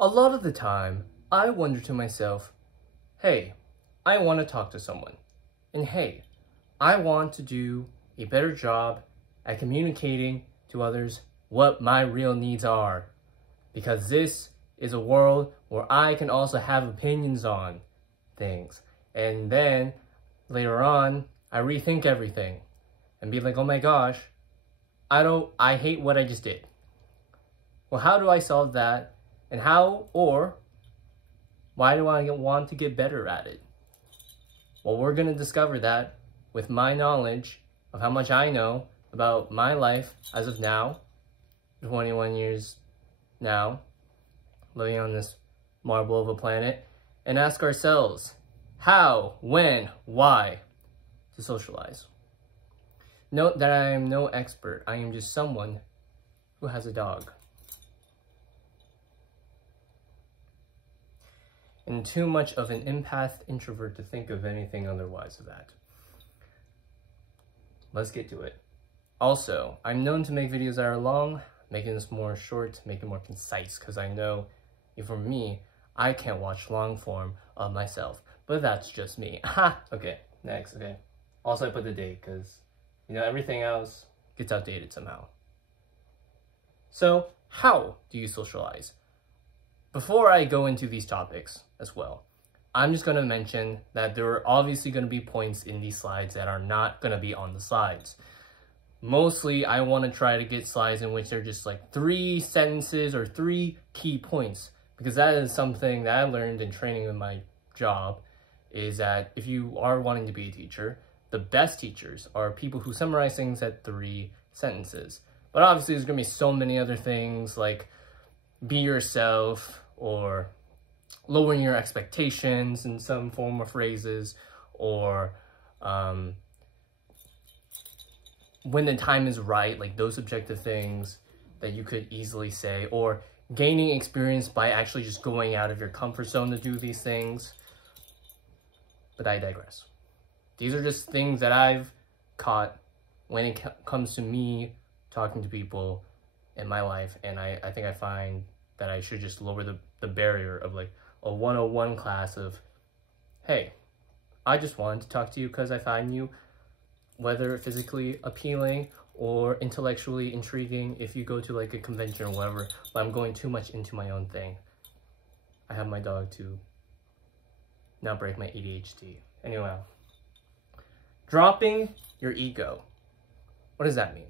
A lot of the time, I wonder to myself, hey, I want to talk to someone. And hey, I want to do a better job at communicating to others what my real needs are. Because this is a world where I can also have opinions on things. And then, later on, I rethink everything and be like, oh my gosh, I hate what I just did. Well, how do I solve that? And how, or why do I want to get better at it? Well, we're going to discover that with my knowledge of how much I know about my life as of now, 21 years now, living on this marble of a planet, and ask ourselves how, when, why to socialize. Note that I am no expert. I am just someone who has a dog. And too much of an empath introvert to think of anything otherwise of that. Let's get to it. Also, I'm known to make videos that are long, making this more short, make it more concise, because I know, for me, I can't watch long form of myself, but that's just me. Ha! Okay, next, okay. Also, I put the date, because, everything else gets outdated somehow. So, how do you socialize? Before I go into these topics as well, I'm just going to mention that there are obviously going to be points in these slides that are not going to be on the slides. Mostly, I want to try to get slides in which they're just like 3 sentences or 3 key points, because that is something that I learned in training in my job, is that if you are wanting to be a teacher, the best teachers are people who summarize things at 3 sentences. But obviously, there's going to be so many other things like be yourself, or lowering your expectations in some form of phrases, or when the time is right, like those subjective things that you could easily say, or gaining experience by actually just going out of your comfort zone to do these things. But I digress. These are just things that I've caught when it comes to me talking to people in my life, and I think I find that I should just lower the barrier of like a 101 class of, hey, I just wanted to talk to you because I find you, whether physically appealing or intellectually intriguing, if you go to like a convention or whatever, but I'm going too much into my own thing. I have my dog to not break my ADHD. Anyway, dropping your ego. What does that mean?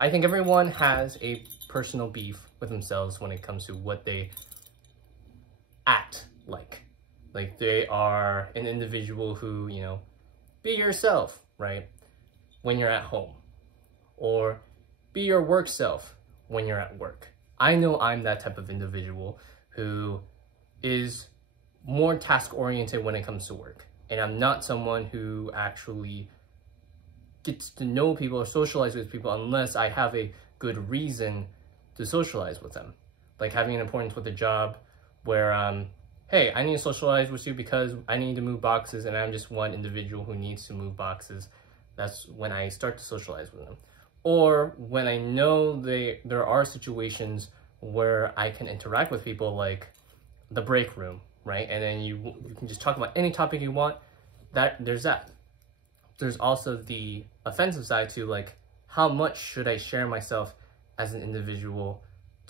I think everyone has a personal beef with themselves when it comes to what they act like. Like they are an individual who, be yourself, right? When you're at home. Or be your work self when you're at work. I know I'm that type of individual who is more task-oriented when it comes to work. And I'm not someone who actually gets to know people or socialize with people unless I have a good reason to socialize with them. Like having an importance with a job where, hey, I need to socialize with you because I need to move boxes and I'm just one individual who needs to move boxes. That's when I start to socialize with them. Or when I know there are situations where I can interact with people, like the break room, right? And then you can just talk about any topic you want. There's that. There's also the offensive side to, like, how much should I share myself as an individual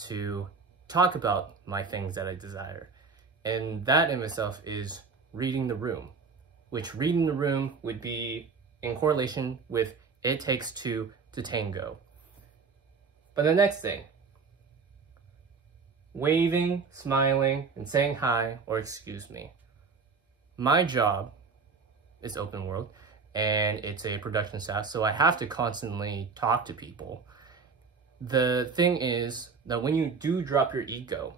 to talk about my things that I desire? And that in itself is reading the room, which reading the room would be in correlation with it takes 2 to tango. But the next thing, waving, smiling, and saying hi or excuse me. My job is open world, and it's a production staff, so I have to constantly talk to people. The thing is that when you do drop your ego,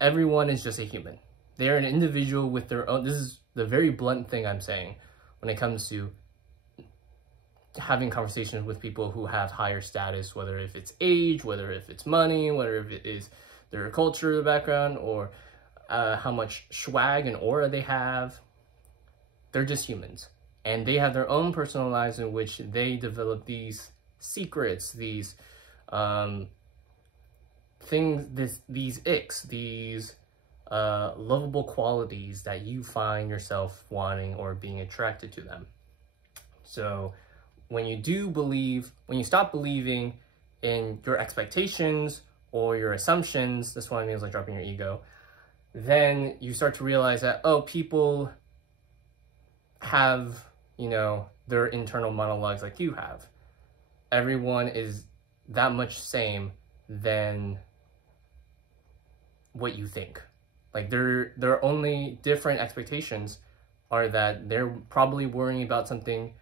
everyone is just a human. They're an individual with their own, this is the very blunt thing I'm saying when it comes to having conversations with people who have higher status, whether if it's age, whether if it's money, whether if it is their culture, the background, or how much swag and aura they have. They're just humans. And they have their own personal lives in which they develop these secrets, these these icks, these lovable qualities that you find yourself wanting or being attracted to them. So when you stop believing in your expectations or your assumptions, this one means like dropping your ego, then you start to realize that, oh, people have, you know, their internal monologues like you have. Everyone is that much same than what you think. Like their only different expectations are that they're probably worrying about something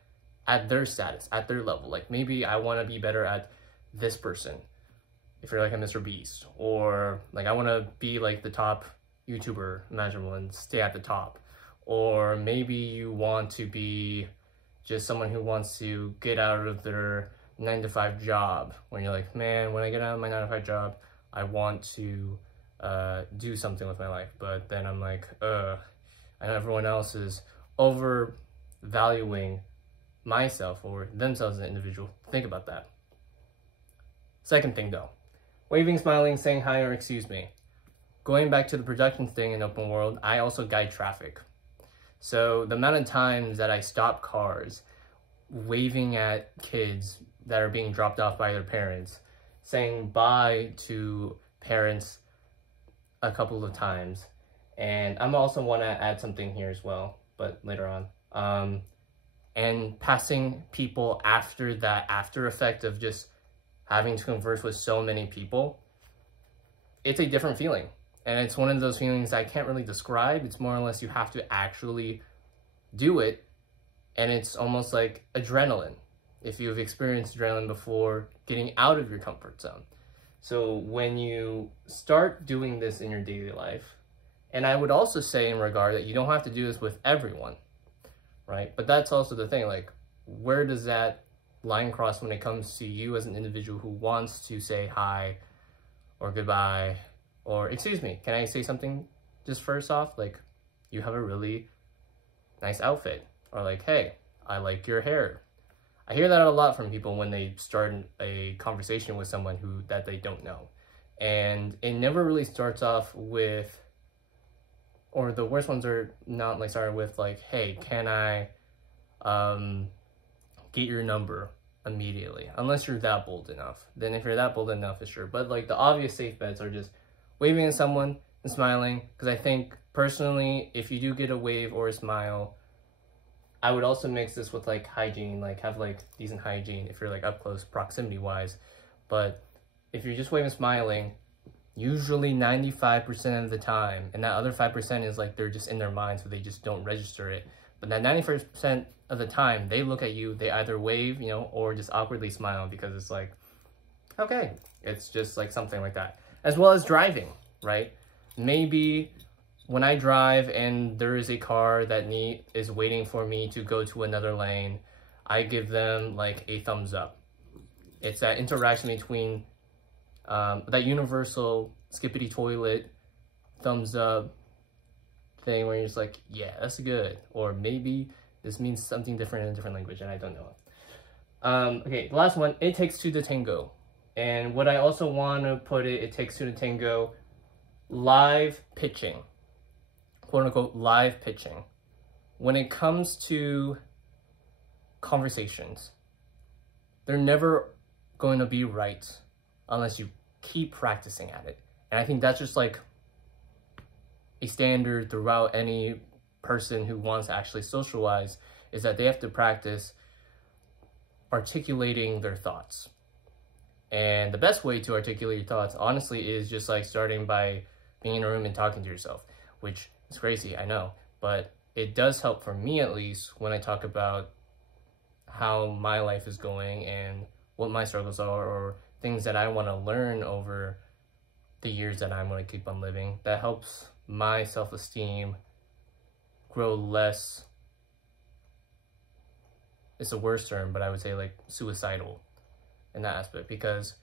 at their status, at their level. Like maybe I want to be better at this person, if you're like a Mr. Beast, or like I want to be like the top YouTuber imaginable and stay at the top. Or maybe you want to be just someone who wants to get out of their 9-to-5 job, when you're like, man, when I get out of my 9-to-5 job, I want to do something with my life. But then I'm like, I know everyone else is overvaluing myself or themselves as an individual. Think about that. Second thing though, waving, smiling, saying hi or excuse me. Going back to the production thing in open world, I also guide traffic. So the amount of times that I stop cars, waving at kids that are being dropped off by their parents, saying bye to parents a couple of times. And I'm also want to add something here as well, but later on. And passing people after that after effect of just having to converse with so many people, it's a different feeling. And it's one of those feelings I can't really describe. It's more or less you have to actually do it. And it's almost like adrenaline. If you've experienced adrenaline before, getting out of your comfort zone. So when you start doing this in your daily life, and I would also say in regard that you don't have to do this with everyone, right? But that's also the thing, like, where does that line cross when it comes to you as an individual who wants to say hi or goodbye or excuse me, can I say something just first off? Like, you have a really nice outfit, or like, hey, I like your hair. I hear that a lot from people when they start a conversation with someone that they don't know. And it never really starts off with, or the worst ones are not like started with like, hey, can I get your number immediately? Unless you're that bold enough. Then if you're that bold enough, it's sure. But like the obvious safe bets are just waving at someone and smiling. Because I think personally, if you do get a wave or a smile, I would also mix this with like hygiene, like have like decent hygiene if you're like up close proximity wise. But if you're just waving and smiling, usually 95% of the time, and that other 5% is like they're just in their mind, so they just don't register it. But that 91% of the time, they look at you, they either wave, you know, or just awkwardly smile because it's like, okay, it's just like something like that. As well as driving, right? Maybe when I drive and there is a car that is waiting for me to go to another lane, I give them like a thumbs up. It's that interaction between that universal skippity toilet thumbs up thing where you're just like, yeah, that's good. Or maybe this means something different in a different language and I don't know. Okay, the last one, it takes two to tango. And what I also want to put it takes two to tango, live pitching. Quote unquote live pitching. When it comes to conversations, they're never going to be right unless you keep practicing at it. And I think that's just like a standard throughout any person who wants to actually socialize, is that they have to practice articulating their thoughts. And the best way to articulate your thoughts, honestly, is just like starting by being in a room and talking to yourself, which is crazy, I know, but it does help for me at least when I talk about how my life is going and what my struggles are, or things that I want to learn over the years that I'm going to keep on living. That helps my self-esteem grow less, it's a worse term, but I would say like suicidal in that aspect. Because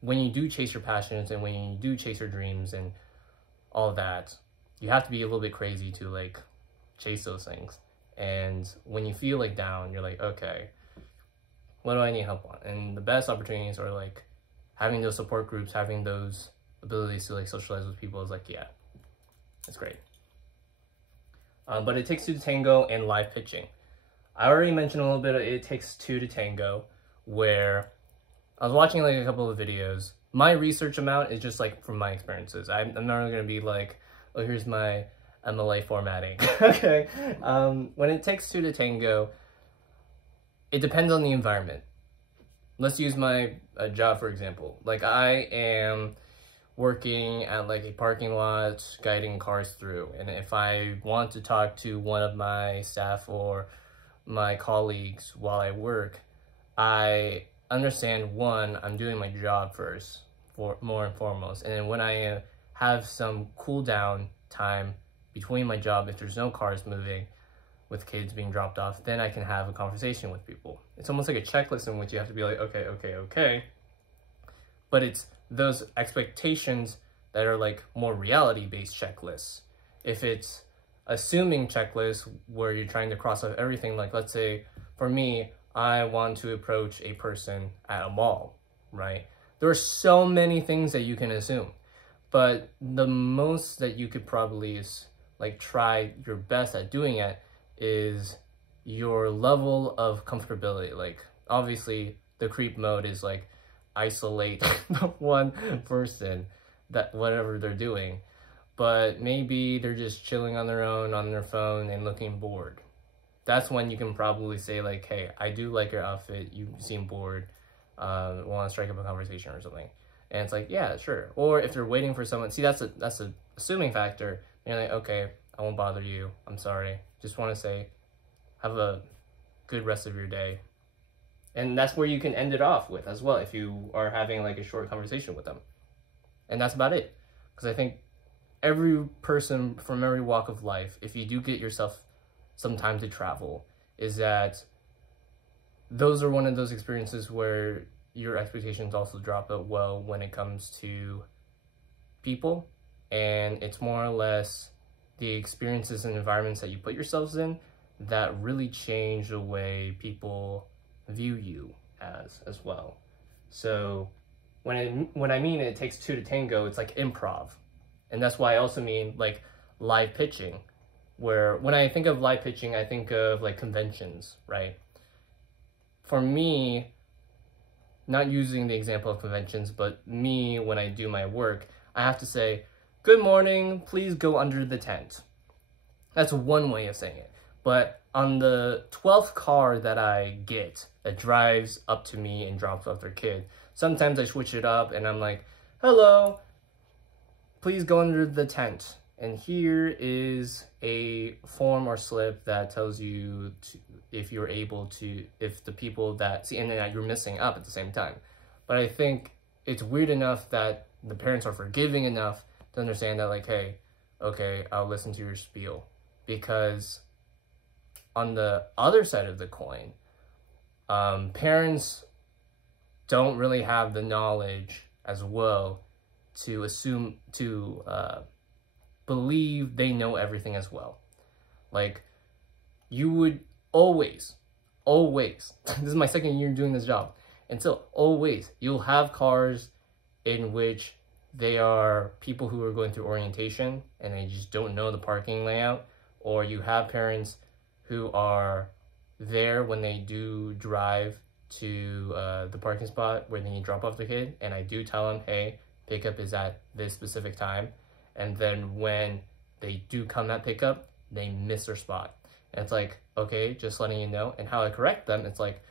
when you do chase your passions and when you do chase your dreams and all that, you have to be a little bit crazy to like chase those things. And when you feel like down, you're like, okay, what do I need help on? And the best opportunities are like having those support groups, having those abilities to like socialize with people is like, yeah, it's great. But it takes two to tango and live pitching. I already mentioned a little bit of it takes two to tango, where I was watching like a couple of videos. My research amount is just like from my experiences. I'm not really gonna be like, oh, here's my MLA formatting. Okay. When it takes two to tango, it depends on the environment. Let's use my job, for example. Like, I am working at like a parking lot, guiding cars through. And if I want to talk to one of my staff or my colleagues while I work, I understand, one, I'm doing my job first, more and foremost. And then when I have some cool down time between my job, if there's no cars moving with kids being dropped off, then I can have a conversation with people. It's almost like a checklist in which you have to be like, okay. But it's those expectations that are like more reality-based checklists. If it's assuming checklists where you're trying to cross off everything, like let's say for me, I want to approach a person at a mall, right? There are so many things that you can assume, but the most that you could probably is like try your best at doing it is your level of comfortability. Like, obviously the creep mode is like isolate one person, that whatever they're doing, but maybe they're just chilling on their own on their phone and looking bored. That's when you can probably say like, hey, I do like your outfit, you seem bored, want to strike up a conversation or something. And it's like, yeah, sure. Or if they're waiting for someone, see, that's a assuming factor. And you're like, okay, I won't bother you, I'm sorry, just want to say have a good rest of your day. And that's where you can end it off with as well, if you are having like a short conversation with them. And that's about it. Because I think every person from every walk of life, if you do get yourself some time to travel, is that those are one of those experiences where your expectations also drop out well when it comes to people. And it's more or less the experiences and environments that you put yourselves in that really change the way people view you as well. So when I mean it takes two to tango, it's like improv. And that's why I also mean like live pitching, where when I think of live pitching, I think of like conventions, right? For me, not using the example of conventions, but me, when I do my work, I have to say, good morning, please go under the tent. That's one way of saying it. But on the 12th car that I get that drives up to me and drops off their kid, sometimes I switch it up and I'm like, hello, please go under the tent. And here is a form or slip that tells you if you're able to, if the people that see, and then you're missing up at the same time. But I think it's weird enough that the parents are forgiving enough to understand that like, hey, okay, I'll listen to your spiel. Because on the other side of the coin, parents don't really have the knowledge as well to assume, to believe they know everything as well. Like, you would always, this is my second year doing this job, and so always, you'll have cars in which they are people who are going through orientation and they just don't know the parking layout, or you have parents who are there when they do drive to the parking spot where they need to drop off the kid, and I do tell them, hey, pickup is at this specific time, and then when they do come at pickup, they miss their spot. And it's like, okay, just letting you know. And how I correct them, it's like,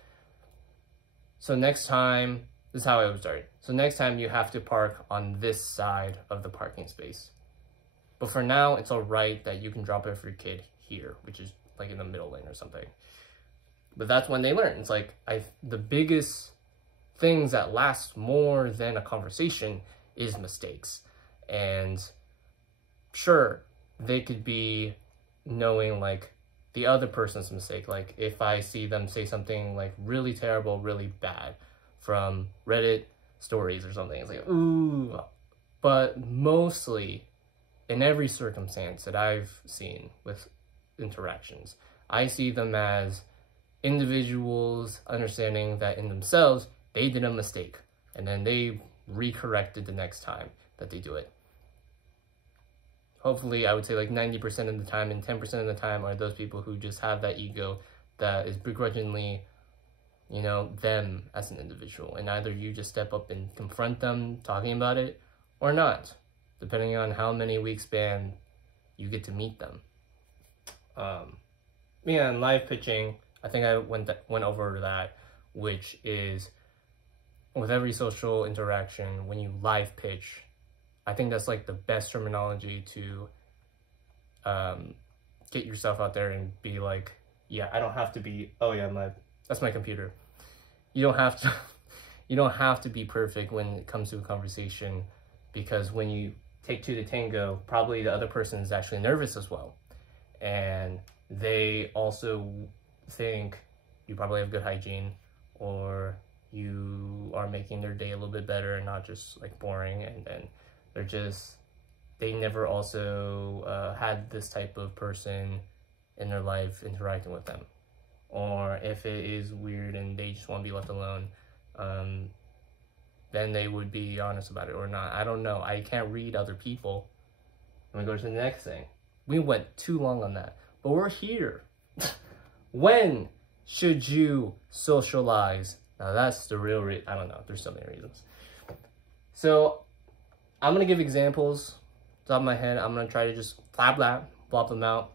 so next time, this is how I would start. So next time you have to park on this side of the parking space. But for now, it's all right that you can drop off your kid here, which is like in the middle lane or something. But that's when they learn. It's like, the biggest things that last more than a conversation is mistakes. And sure, they could be knowing like the other person's mistake. Like if I see them say something like really terrible, really bad from Reddit stories or something, it's like, ooh. But mostly in every circumstance that I've seen with interactions, I see them as individuals understanding that in themselves, they did a mistake and then they recorrected the next time. that they do it. Hopefully, I would say like 90% of the time, and 10% of the time are those people who just have that ego that is begrudgingly, you know, them as an individual. And either you just step up and confront them talking about it or not, depending on how many weeks span you get to meet them. Yeah, and live pitching, I think I went over that, which is with every social interaction, when you live pitch, I think that's like the best terminology to get yourself out there and be like, yeah, I don't have to be, oh yeah, that's my computer. You don't have to, you don't have to be perfect when it comes to a conversation, because when you take two to tango, probably the other person is actually nervous as well. And they also think you probably have good hygiene, or you are making their day a little bit better and not just like boring. And then they never also had this type of person in their life interacting with them. Or if it is weird and they just want to be left alone, then they would be honest about it or not. I don't know. I can't read other people. I'm gonna go to the next thing. We went too long on that, but we're here. When should you socialize? Now that's the real I don't know. There's so many reasons. So I'm gonna give examples top of my head. I'm gonna try to just flop them out.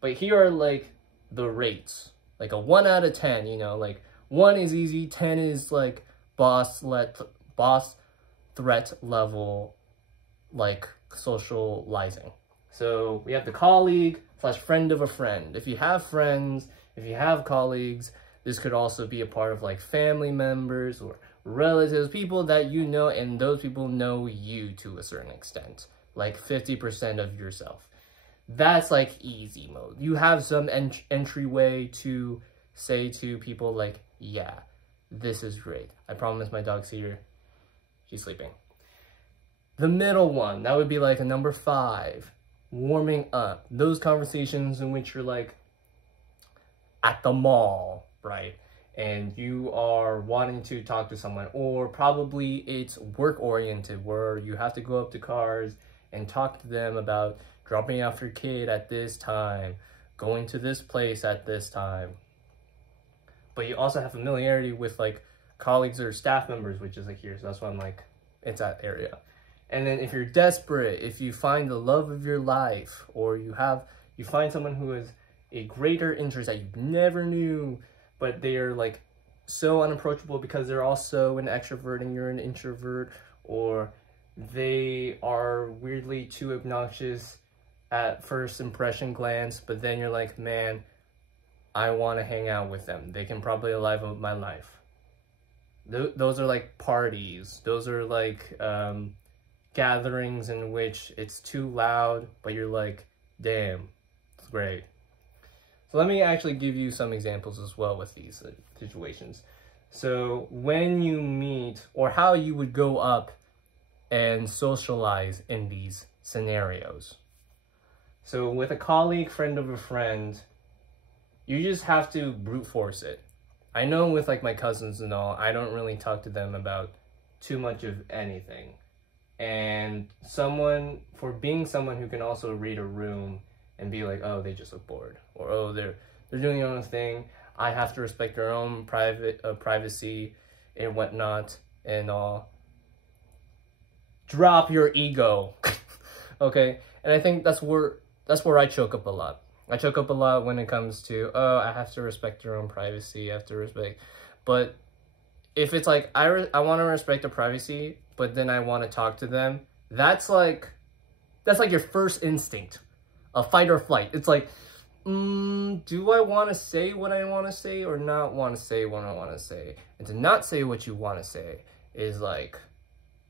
But here are like the rates, like a 1 out of 10. You know, like 1 is easy, 10 is like boss threat level, like socializing. So we have the colleague / friend of a friend. If you have friends, if you have colleagues, this could also be a part of like family members or relatives, people that you know, and those people know you to a certain extent, like 50% of yourself. That's like easy mode. You have some entryway to say to people like, yeah, this is great. I promise my dog's here. She's sleeping. The middle one, that would be like a number 5, warming up. Those conversations in which you're like at the mall, right? And you are wanting to talk to someone, or probably it's work oriented where you have to go up to cars and talk to them about dropping off your kid at this time, going to this place at this time. But you also have familiarity with like colleagues or staff members, which is like here. So that's why I'm like, it's that area. And then if you're desperate, if you find the love of your life, or you find someone who has a greater interest that you never knew, but they are like so unapproachable because they're also an extrovert and you're an introvert, or they are weirdly too obnoxious at first impression glance, but then you're like, man, I want to hang out with them. They can probably live up my life. Those are like parties. Those are like gatherings in which it's too loud, but you're like, damn, it's great. So let me actually give you some examples as well with these situations. So when you meet, or how you would go up and socialize in these scenarios. So with a colleague, friend of a friend, you just have to brute force it. I know with like my cousins and all, I don't really talk to them about too much of anything. And for being someone who can also read a room and be like, oh, they just look bored, or oh, they're doing their own thing, I have to respect their own privacy and whatnot and all. Drop your ego. Okay? And I think that's where I choke up a lot. I choke up a lot when it comes to, oh, I have to respect their own privacy, I have to respect. But if it's like, I want to respect their privacy, but then I want to talk to them, that's like your first instinct, a fight or flight. It's like, do I want to say what I want to say or not want to say what I want to say? And to not say what you want to say is like,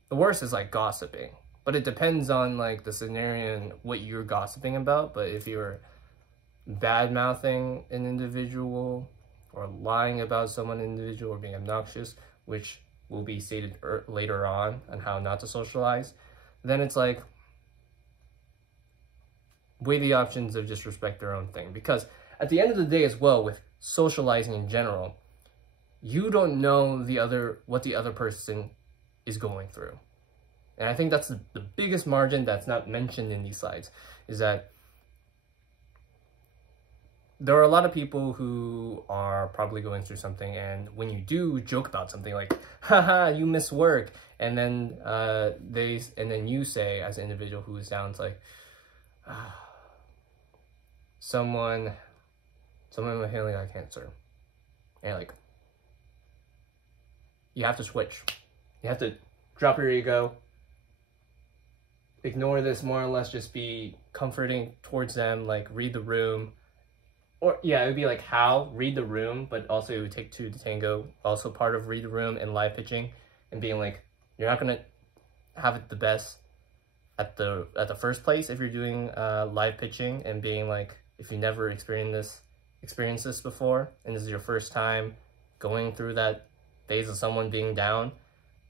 the worst is like gossiping. But it depends on like the scenario and what you're gossiping about. But if you're bad-mouthing an individual or lying about someone individual or being obnoxious, which will be stated later on how not to socialize, then it's like, weigh the options of just respect their own thing. Because at the end of the day as well, with socializing in general, you don't know what the other person is going through. And I think that's the biggest margin that's not mentioned in these slides, is that there are a lot of people who are probably going through something, and when you do joke about something like, haha, you miss work, and then you say, as an individual who is down, it's like, someone with family got cancer, and like, you have to switch. You have to drop your ego, ignore this, more or less just be comforting towards them, like read the room. Or yeah, it would be like how, read the room, but also it would take two to tango, also part of read the room and live pitching, and being like, you're not gonna have it the best at the first place if you're doing live pitching, and being like, if you never experienced this before, and this is your first time going through that phase of someone being down,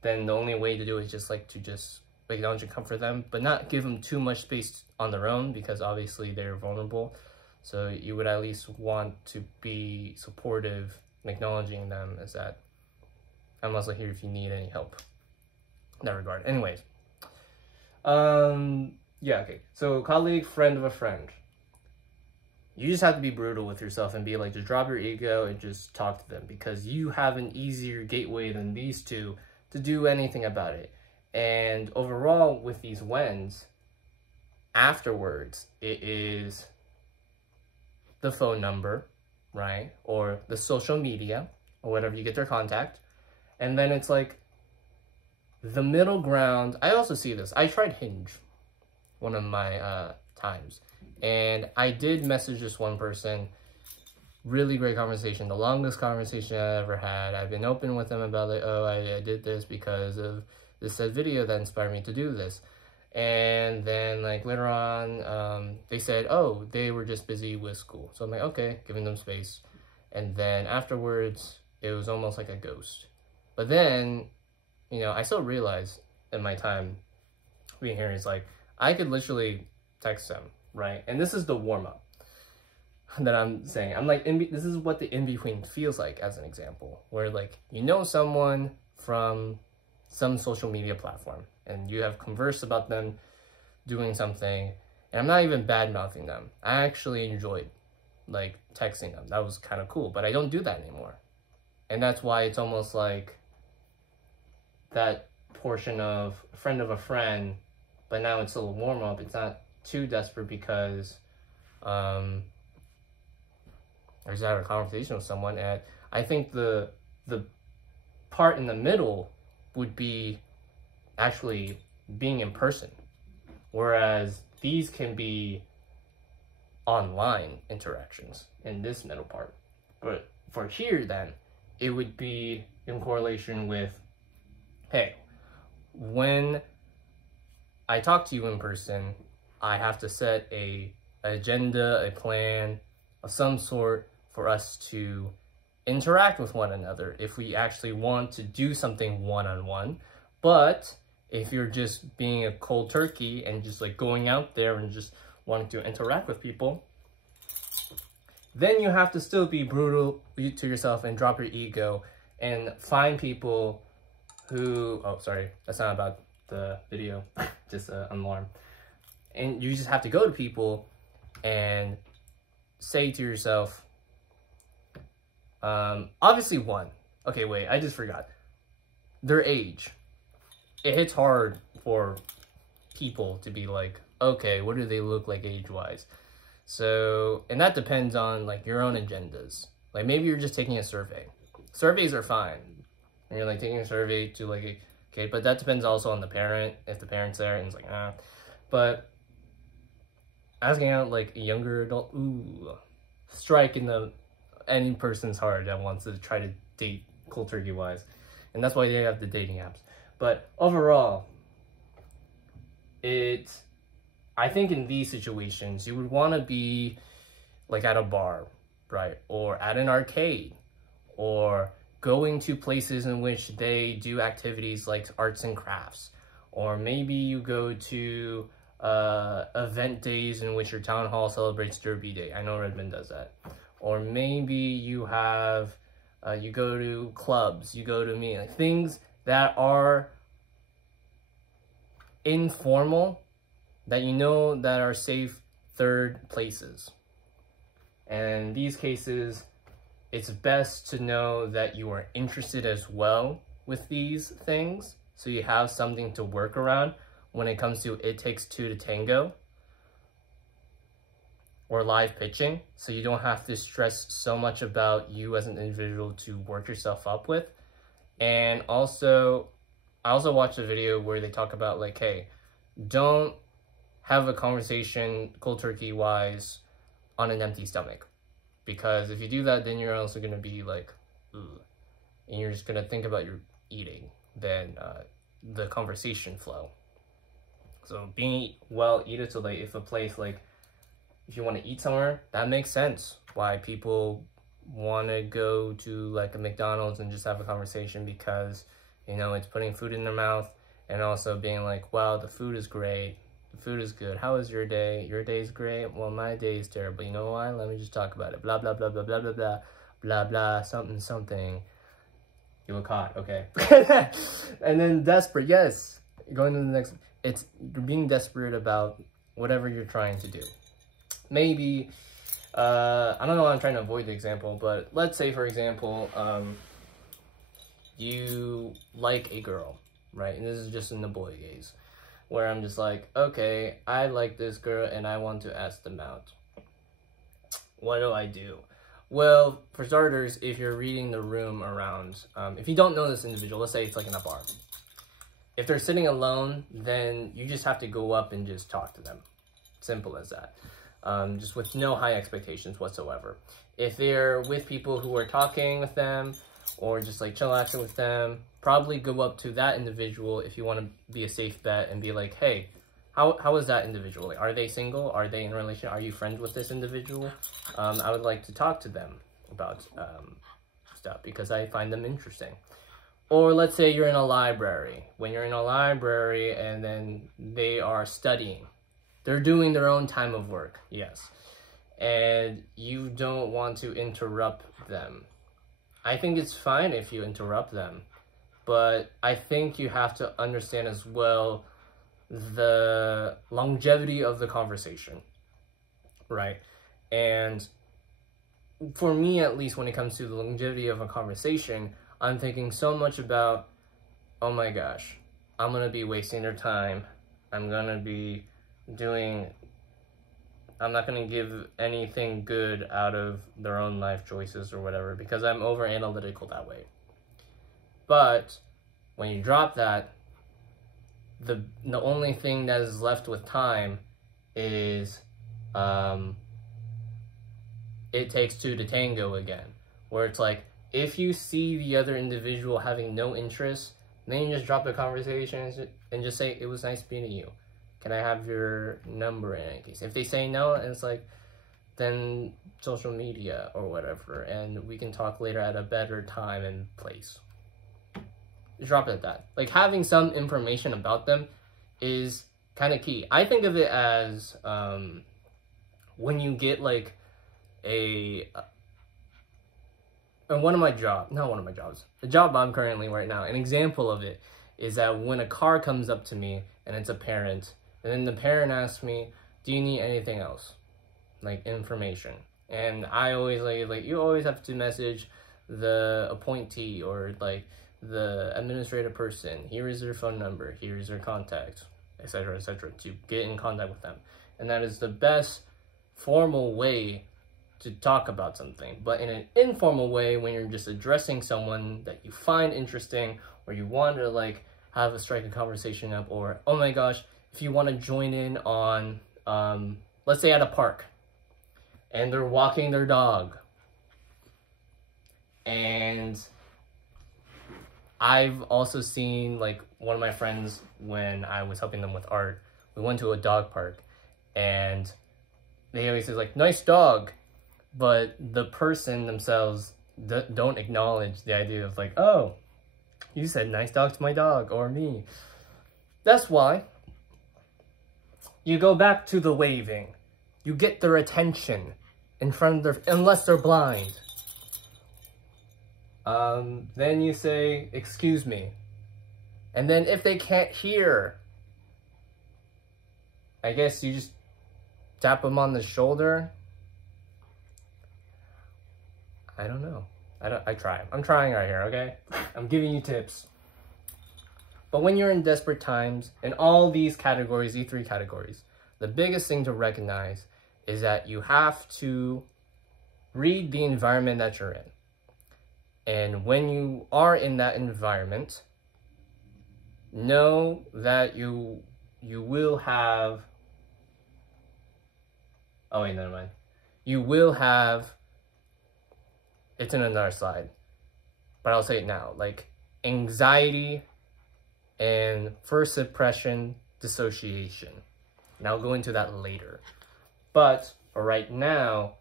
then the only way to do it is just like to just acknowledge and comfort them, but not give them too much space on their own, because obviously they're vulnerable. So you would at least want to be supportive and acknowledging them as that I'm also here if you need any help in that regard. Anyways, yeah, okay. So colleague, friend of a friend. You just have to be brutal with yourself and be like, just drop your ego and just talk to them, because you have an easier gateway than these two to do anything about it. And overall, with these wins, afterwards, it is the phone number, right? Or the social media, or whatever you get their contact. And then it's like the middle ground. I also see this. I tried Hinge one of my times, and I did message this one person. Really great conversation, the longest conversation I ever had. I've been open with them about like, oh, I did this because of this said video that inspired me to do this. And then like later on, they said, oh, they were just busy with school. So I'm like, okay, giving them space. And then afterwards, it was almost like a ghost. But then, you know, I still realized in my time being here, is like, I could literally text them, right? And this is the warm-up that I'm saying. I'm like, this is what the in-between feels like, as an example, where like, you know someone from some social media platform, and you have conversed about them doing something, and I'm not even bad-mouthing them. I actually enjoyed like texting them. That was kind of cool, but I don't do that anymore. And that's why it's almost like that portion of a friend of a friend, but now it's a little warm-up. It's not too desperate, because I just had a conversation with someone, and I think the part in the middle would be actually being in person, whereas these can be online interactions in this middle part. But for here, then, it would be in correlation with, hey, when I talk to you in person, I have to set an agenda, a plan of some sort for us to interact with one another if we actually want to do something one-on-one. But if you're just being a cold turkey and just like going out there and just wanting to interact with people, then you have to still be brutal to yourself and drop your ego and find people who, oh, sorry, that's not about the video, just an alarm. And you just have to go to people and say to yourself, obviously one, okay, wait, I just forgot, their age. It hits hard for people to be like, okay, what do they look like age-wise? So, and that depends on like your own agendas. Like maybe you're just taking a survey. Surveys are fine. And you're like taking a survey to like, okay, but that depends also on the parent, if the parent's there, and it's like, ah. But asking out like a younger adult, ooh, strike in any person's heart that wants to try to date cold turkey wise. And that's why they have the dating apps. But overall, I think in these situations, you would want to be like at a bar, right? Or at an arcade, or going to places in which they do activities like arts and crafts. Or maybe you go to event days in which your town hall celebrates Derby Day. I know Redmond does that. Or maybe you have, you go to clubs, you go to like things that are informal, that you know that are safe third places. And in these cases, it's best to know that you are interested as well with these things, so you have something to work around when it comes to It Takes Two to Tango or live pitching, so you don't have to stress so much about you as an individual to work yourself up with. And also, I also watched a video where they talk about like, hey, don't have a conversation cold turkey wise on an empty stomach, because if you do that, then you're also going to be like, ugh, and you're just going to think about your eating than the conversation flow. So being well eaten, so like if a place like, if you want to eat somewhere, that makes sense why people want to go to like a McDonald's and just have a conversation, because, you know, it's putting food in their mouth and also being like, wow, the food is great. The food is good. How was your day? Your day's great. Well, my day is terrible. You know why? Let me just talk about it. Blah, blah, blah, blah, blah, blah, blah, blah, blah, something, something. You were caught. Okay. And then desperate. Yes. Going to the next. You're being desperate about whatever you're trying to do. Maybe, I don't know why I'm trying to avoid the example, but let's say, for example, you like a girl, right? And this is just in the boy gaze, where I'm just like, okay, I like this girl and I want to ask them out. What do I do? Well, for starters, if you're reading the room around, if you don't know this individual, let's say it's like in a bar. If they're sitting alone, then you just have to go up and just talk to them. Simple as that. Just with no high expectations whatsoever. If they're with people who are talking with them or just like chillaxing with them, probably go up to that individual if you want to be a safe bet and be like, hey, how is that individual? Like, are they single? Are they in a relationship? Are you friends with this individual? I would like to talk to them about stuff because I find them interesting. Or let's say you're in a library. When you're in a library and then they are studying. They're doing their own time of work, yes. And you don't want to interrupt them. I think it's fine if you interrupt them. But I think you have to understand as well the longevity of the conversation, right? And for me, at least, when it comes to the longevity of a conversation, I'm thinking so much about, oh my gosh, I'm going to be wasting their time. I'm going to be I'm not going to give anything good out of their own life choices or whatever, because I'm over analytical that way. But when you drop that, the only thing that is left with time is It Takes Two to Tango again, where it's like, if you see the other individual having no interest, then you just drop the conversation and just say, it was nice meeting you. Can I have your number in any case? If they say no, and it's like, then social media or whatever, and we can talk later at a better time and place. Drop it at that. Like, having some information about them is kind of key. I think of it as when you get like the job I'm currently right now, an example of it is that when a car comes up to me and it's a parent, and then the parent asks me, do you need anything else? Like information. And I always like you always have to message the appointee or like the administrative person. Here is their phone number, here is their contact, etc., to get in contact with them. And that is the best formal way to talk about something. But in an informal way, when you're just addressing someone that you find interesting, or you want to like have a strike a conversation up, or oh my gosh, if you want to join in on let's say at a park and they're walking their dog, and I've also seen like one of my friends, when I was helping them with art, we went to a dog park and they always say like, nice dog, but the person themselves don't acknowledge the idea of like, oh, you said nice dog to my dog or me. That's why you go back to the waving. You get their attention in front of their, unless they're blind. Then you say, excuse me. And then if they can't hear, I guess you just tap them on the shoulder. I don't know. I try. I'm trying right here, okay? I'm giving you tips. But when you're in desperate times, in all these categories, these 3 categories, the biggest thing to recognize is that you have to read the environment that you're in. And when you are in that environment, know that you will have... Oh wait, never mind. You will have... It's in another slide, but I'll say it now. Like, anxiety and first impression dissociation. And I'll go into that later. But for right now,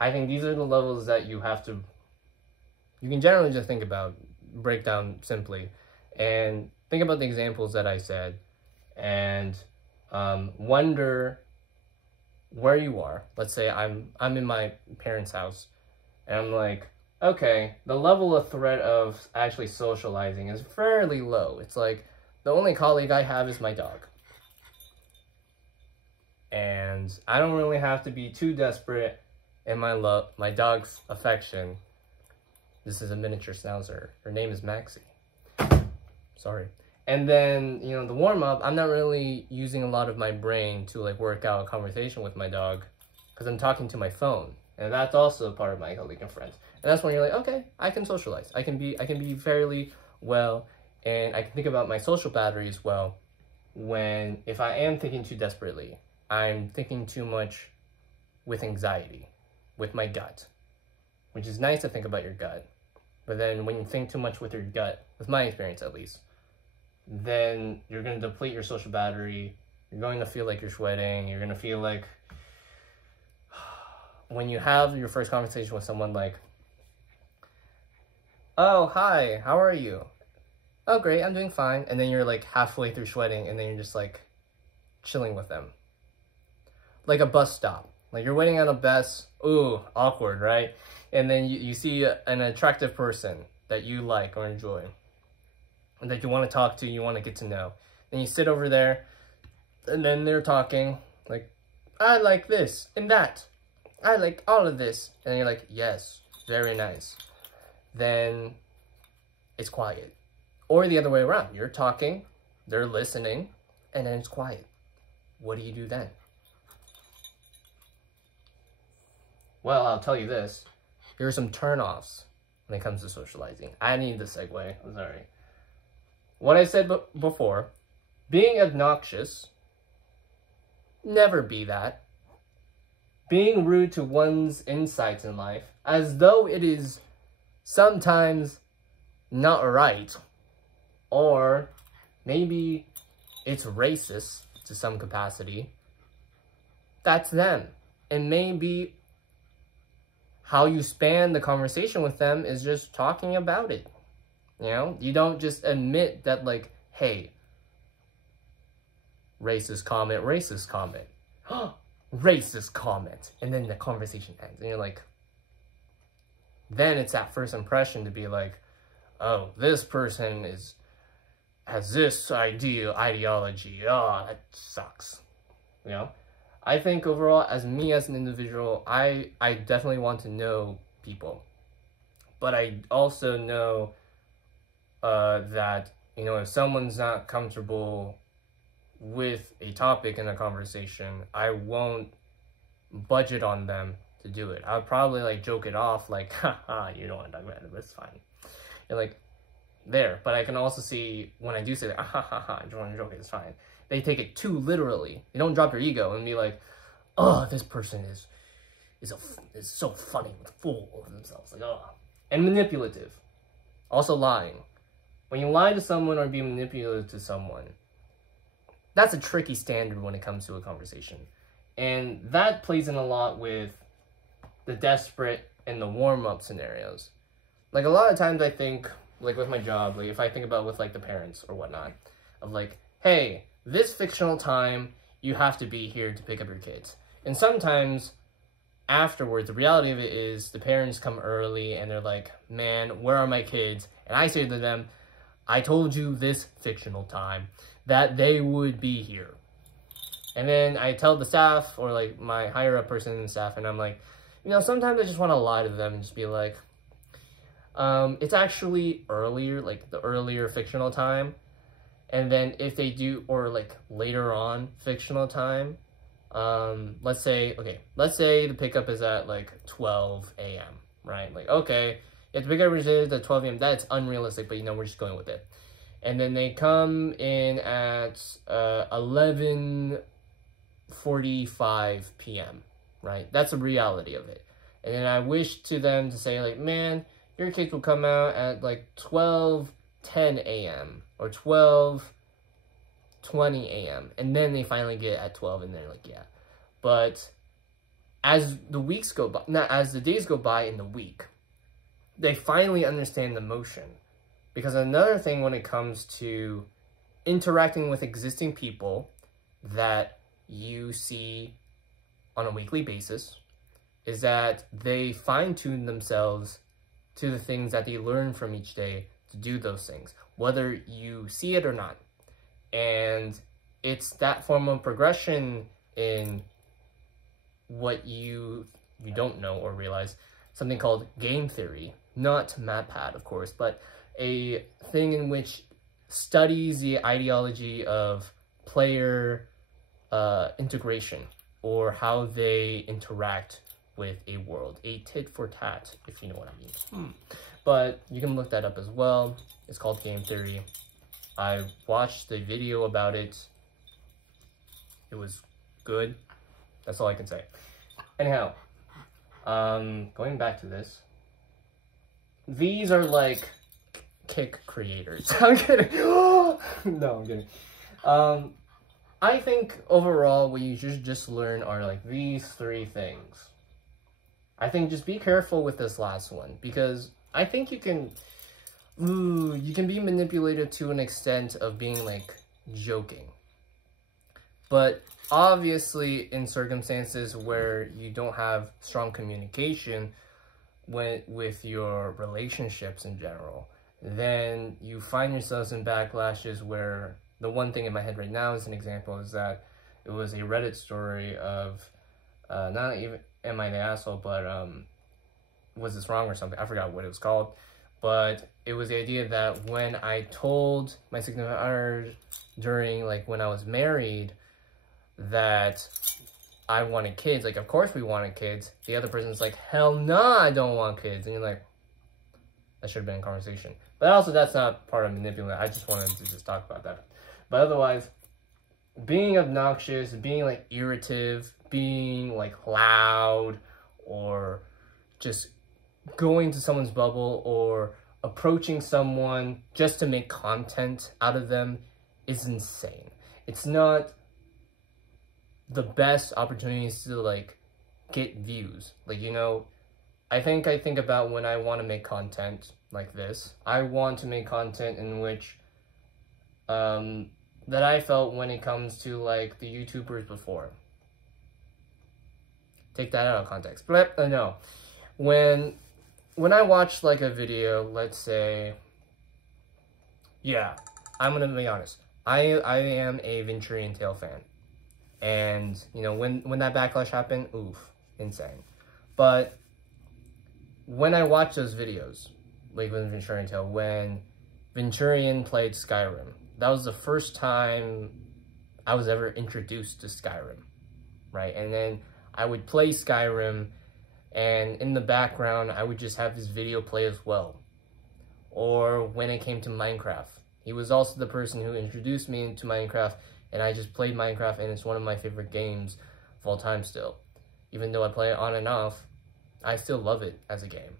I think these are the levels that you have to... You can generally just think about, break down simply, and think about the examples that I said, and wonder where you are. Let's say I'm in my parents' house, and I'm like, okay, the level of threat of actually socializing is fairly low. It's like, the only colleague I have is my dog. And I don't really have to be too desperate in my dog's affection. This is a miniature schnauzer. Her name is Maxie. Sorry. And then, you know, the warm-up, I'm not really using a lot of my brain to like work out a conversation with my dog because I'm talking to my phone. And that's also part of my colleague and friends. And that's when you're like, okay, I can socialize. I can be fairly well, and I can think about my social battery as well. When, if I am thinking too desperately, I'm thinking too much with anxiety, with my gut, which is nice to think about your gut. But then when you think too much with your gut, with my experience at least, then you're going to deplete your social battery. You're going to feel like you're sweating. You're going to feel like, when you have your first conversation with someone like, oh, hi, how are you? Oh, great, I'm doing fine. And then you're like halfway through sweating, and then you're just like chilling with them. Like a bus stop. Like you're waiting on a bus. Ooh, awkward, right? And then you see an attractive person that you like or enjoy, and that you want to talk to, you want to get to know. Then you sit over there, and then they're talking, like, I like this and that. I like all of this. And you're like, yes, very nice. Then it's quiet. Or the other way around. You're talking, they're listening, and then it's quiet. What do you do then? Well, I'll tell you this. Here are some turn-offs when it comes to socializing. I need the segue. I'm sorry. What I said before, being obnoxious, never be that. Being rude to one's insights in life, as though it is sometimes not right, or maybe it's racist to some capacity, that's them. And maybe how you span the conversation with them is just talking about it. You know, you don't just admit that, like, hey, racist comment, racist comment. Racist comment. And then the conversation ends. And you're like, then it's that first impression to be like, oh, this person has this ideology. Oh, that sucks. You know? I think overall, as me as an individual, I definitely want to know people. But I also know that, you know, if someone's not comfortable with a topic in a conversation, I won't budget on them to do it. I would probably like joke it off, like, haha, you don't want to talk about it, but it's fine. And like, there. But I can also see when I do say that, ha ha ha, I don't want to joke it, it's fine. They take it too literally. They don't drop their ego and be like, oh, this person is so funny, full of themselves, like, oh. And manipulative. Also lying. When you lie to someone or be manipulative to someone, that's a tricky standard when it comes to a conversation. And that plays in a lot with the desperate and the warm-up scenarios. Like, a lot of times I think, like with my job, like if I think about with like the parents or whatnot, of like, hey, this fictional time, you have to be here to pick up your kids. And sometimes afterwards, the reality of it is the parents come early and they're like, man, where are my kids? And I say to them, I told you this fictional time that they would be here. And then I tell the staff or like my higher up person in the staff, and I'm like, you know, sometimes I just want to lie to them and just be like, it's actually earlier, like the earlier fictional time. And then if they do, or like later on fictional time, let's say the pickup is at like 12 a.m., right? Like, okay, if the pickup is at 12 a.m., that's unrealistic, but you know, we're just going with it. And then they come in at 11:45 p.m., right? That's the reality of it. And then I wish to them to say like, man, your kids will come out at like 12:10 a.m. or 12:20 a.m. and then they finally get at 12 and they're like, yeah. But as the weeks go by, not as the days go by in the week, they finally understand the motion. Because another thing when it comes to interacting with existing people that you see on a weekly basis is that they fine-tune themselves to the things that they learn from each day to do those things, whether you see it or not. And it's that form of progression in what you don't know or realize, something called game theory, not MatPat, of course, but a thing in which studies the ideology of player integration, or how they interact with a world, a tit for tat, if you know what I mean. But you can look that up as well. It's called game theory. I watched the video about it. It was good. That's all I can say. Anyhow, going back to this, these are like kick creators. I'm kidding. No, I'm kidding. I think overall what you should just learn are like these three things. I think just be careful with this last one, because I think you can be manipulated to an extent of being like joking. But obviously in circumstances where you don't have strong communication with your relationships in general, then you find yourselves in backlashes where the one thing in my head right now as an example is that it was a Reddit story of, not even am I the asshole, but was this wrong or something? I forgot what it was called. But it was the idea that when I told my significant other during like when I was married that I wanted kids, like of course we wanted kids, the other person's like, hell no, I don't want kids. And you're like, that should have been a conversation. But also that's not part of manipulating. I just wanted to just talk about that. But otherwise, being obnoxious, being like irritative, being like loud, or just going to someone's bubble or approaching someone just to make content out of them is insane. It's not the best opportunities to like get views. Like, you know, I think about when I want to make content like this. I want to make content in which that I felt when it comes to like the YouTubers before. Take that out of context. But no. When I watch like a video, let's say, yeah, I'm gonna be honest. I am a Venturian Tale fan. And, you know, when that backlash happened, oof, insane. But when I watch those videos, like with Venturian Tale, when Venturian played Skyrim, that was the first time I was ever introduced to Skyrim, right? And then I would play Skyrim, and in the background, I would just have this video play as well. Or when it came to Minecraft, he was also the person who introduced me into Minecraft, and I just played Minecraft, and it's one of my favorite games of all time still. Even though I play it on and off, I still love it as a game.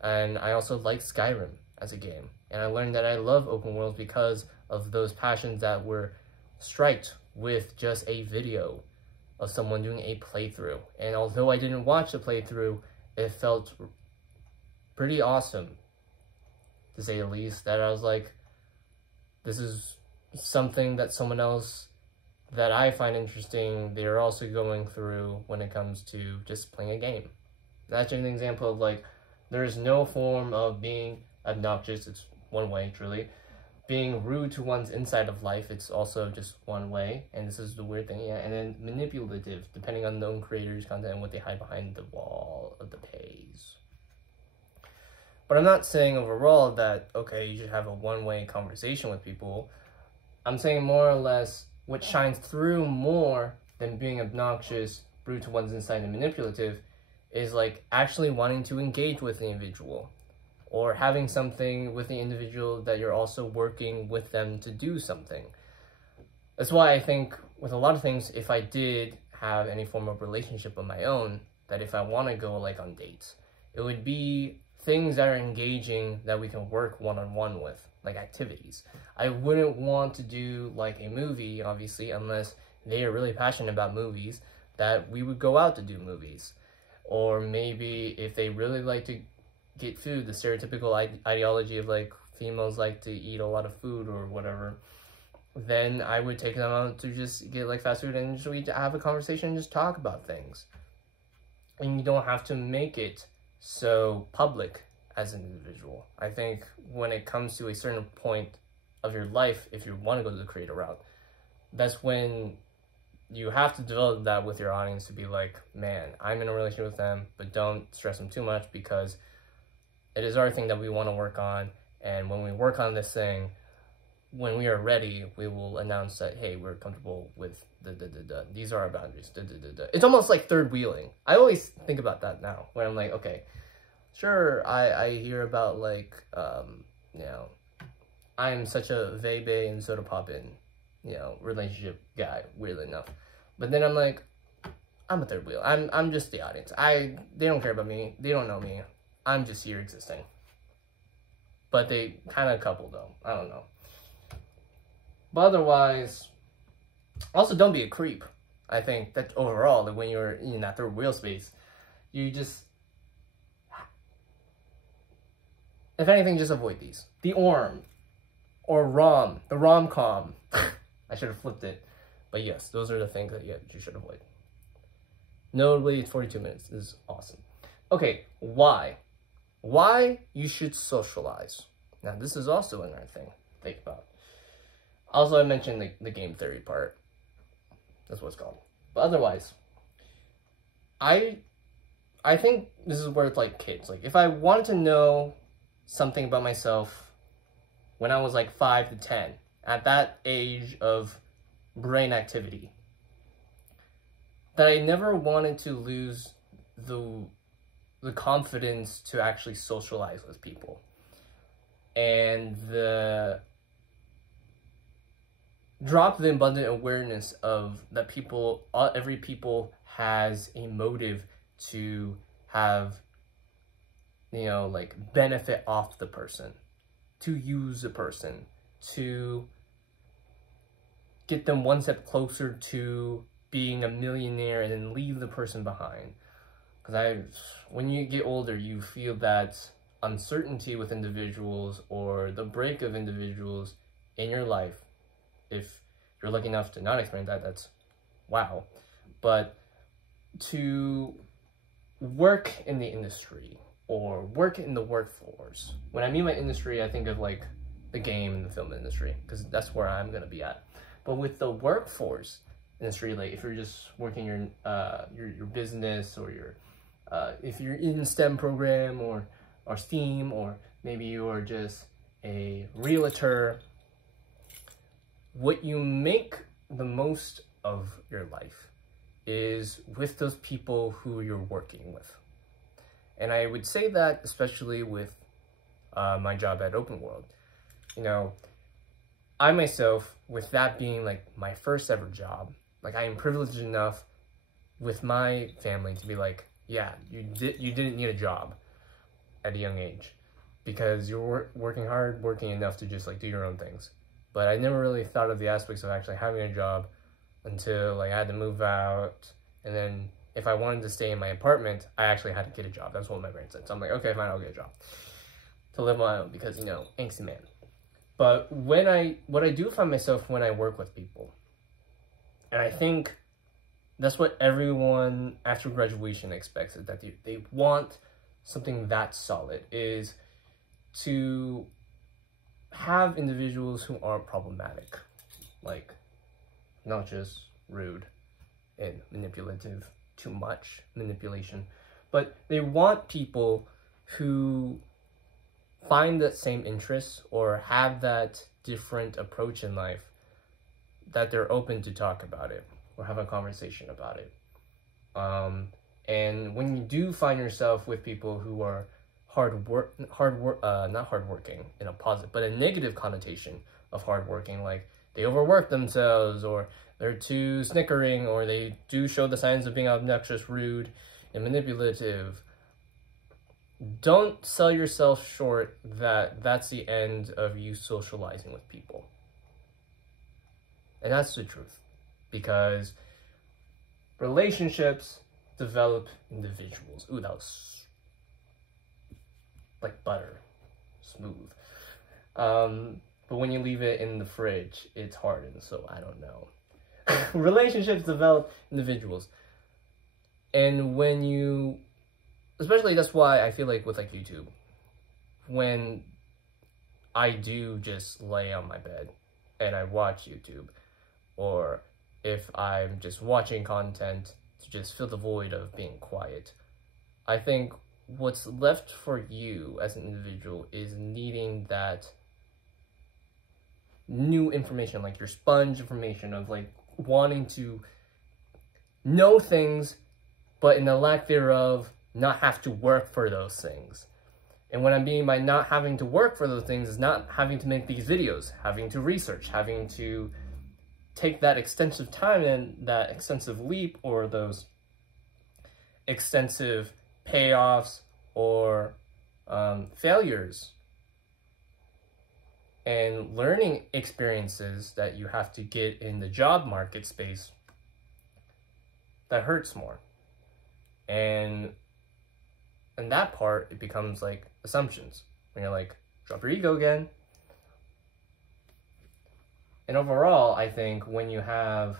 And I also like Skyrim as a game. And I learned that I love open worlds because of those passions that were striked with just a video of someone doing a playthrough. And although I didn't watch the playthrough, it felt pretty awesome, to say the least, that I was like, this is something that someone else that I find interesting, they're also going through when it comes to just playing a game. That's an example of like, there is no form of being obnoxious, it's one way, truly, being rude to one's inside of life, it's also just one way, and this is the weird thing, yeah. And then manipulative, depending on known creators' content and what they hide behind the wall of the page. But I'm not saying overall that, okay, you should have a one-way conversation with people. I'm saying more or less what shines through more than being obnoxious, rude to one's inside, and manipulative is like actually wanting to engage with the individual, or having something with the individual that you're also working with them to do something. That's why I think with a lot of things, if I did have any form of relationship of my own, that if I want to go like on dates, it would be things that are engaging that we can work one-on-one with, like activities. I wouldn't want to do like a movie, obviously, unless they are really passionate about movies, that we would go out to do movies. Or maybe if they really like to get food, the stereotypical ideology of like females like to eat a lot of food or whatever, then I would take them out to just get like fast food and just we have a conversation and just talk about things. And you don't have to make it so public as an individual. I think when it comes to a certain point of your life, if you want to go to the creator route, that's when you have to develop that with your audience to be like, man, I'm in a relationship with them, but don't stress them too much because it is our thing that we want to work on, and when we work on this thing, when we are ready, we will announce that, hey, we're comfortable with these are our boundaries. It's almost like third wheeling. I always think about that now, when I'm like, okay, sure, I hear about like, you know, I'm such a vebe and soda poppin', you know, relationship guy, weirdly enough. But then I'm like, I'm a third wheel. I'm just the audience. They don't care about me. They don't know me. I'm just here existing. But they kind of couple though. I don't know. But otherwise, also don't be a creep. I think that overall, like when you're in that third wheel space, you just, if anything, just avoid these. The ORM or ROM, the rom-com. I should have flipped it. But yes, those are the things that you should avoid. Notably, 42 minutes is awesome. Okay, why? Why you should socialize. Now, this is also another thing to think about. Also, I mentioned the game theory part. That's what it's called. But otherwise, I think this is where it's like kids. Like, if I wanted to know something about myself when I was like 5 to 10, at that age of brain activity, that I never wanted to lose the confidence to actually socialize with people, and drop the abundant awareness of that every people has a motive to have, you know, like benefit off the person, to use the person, to get them one step closer to being a millionaire and then leave the person behind. Because when you get older, you feel that uncertainty with individuals or the break of individuals in your life. If you're lucky enough to not experience that, that's wow. But to work in the industry or work in the workforce, when I mean by industry, I think of like the game and the film industry, because that's where I'm going to be at. But with the workforce industry, like if you're just working your business, or if you're in STEM program or STEAM, or maybe you are just a realtor, what you make the most of your life is with those people who you're working with. And I would say that especially with my job at Open World. You know, I myself, with that being like my first ever job, like I am privileged enough with my family to be like, yeah, you didn't need a job at a young age because you're working hard, working enough to just like do your own things. But I never really thought of the aspects of actually having a job until like I had to move out. And then if I wanted to stay in my apartment, I actually had to get a job. That's what my brain said. So I'm like, okay, fine, I'll get a job to live on my own because, you know, angsty man. But what I do find myself when I work with people, and I think that's what everyone after graduation expects, is that they want something that solid, is to have individuals who are problematic, like not just rude and manipulative, too much manipulation, but they want people who find that same interest or have that different approach in life, that they're open to talk about it or have a conversation about it. And when you do find yourself with people who are not hardworking in a positive, but a negative connotation of hardworking, like they overwork themselves, or they're too snickering, or they do show the signs of being obnoxious, rude, and manipulative, don't sell yourself short that that's the end of you socializing with people. And that's the truth, because relationships develop individuals. Ooh, that was like butter, smooth. But when you leave it in the fridge, it's hardened, so I don't know. Relationships develop individuals. And when you, especially that's why I feel like with like YouTube, when I do just lay on my bed and I watch YouTube, or if I'm just watching content to just fill the void of being quiet, I think what's left for you as an individual is needing that new information, like your sponge information of like wanting to know things, but in the lack thereof, not have to work for those things. And what I mean by not having to work for those things is not having to make these videos, having to research, having to take that extensive time and that extensive leap, or those extensive payoffs or failures and learning experiences that you have to get in the job market space. That hurts more. And in that part, it becomes like assumptions. When you're like, drop your ego again. And overall, I think when you have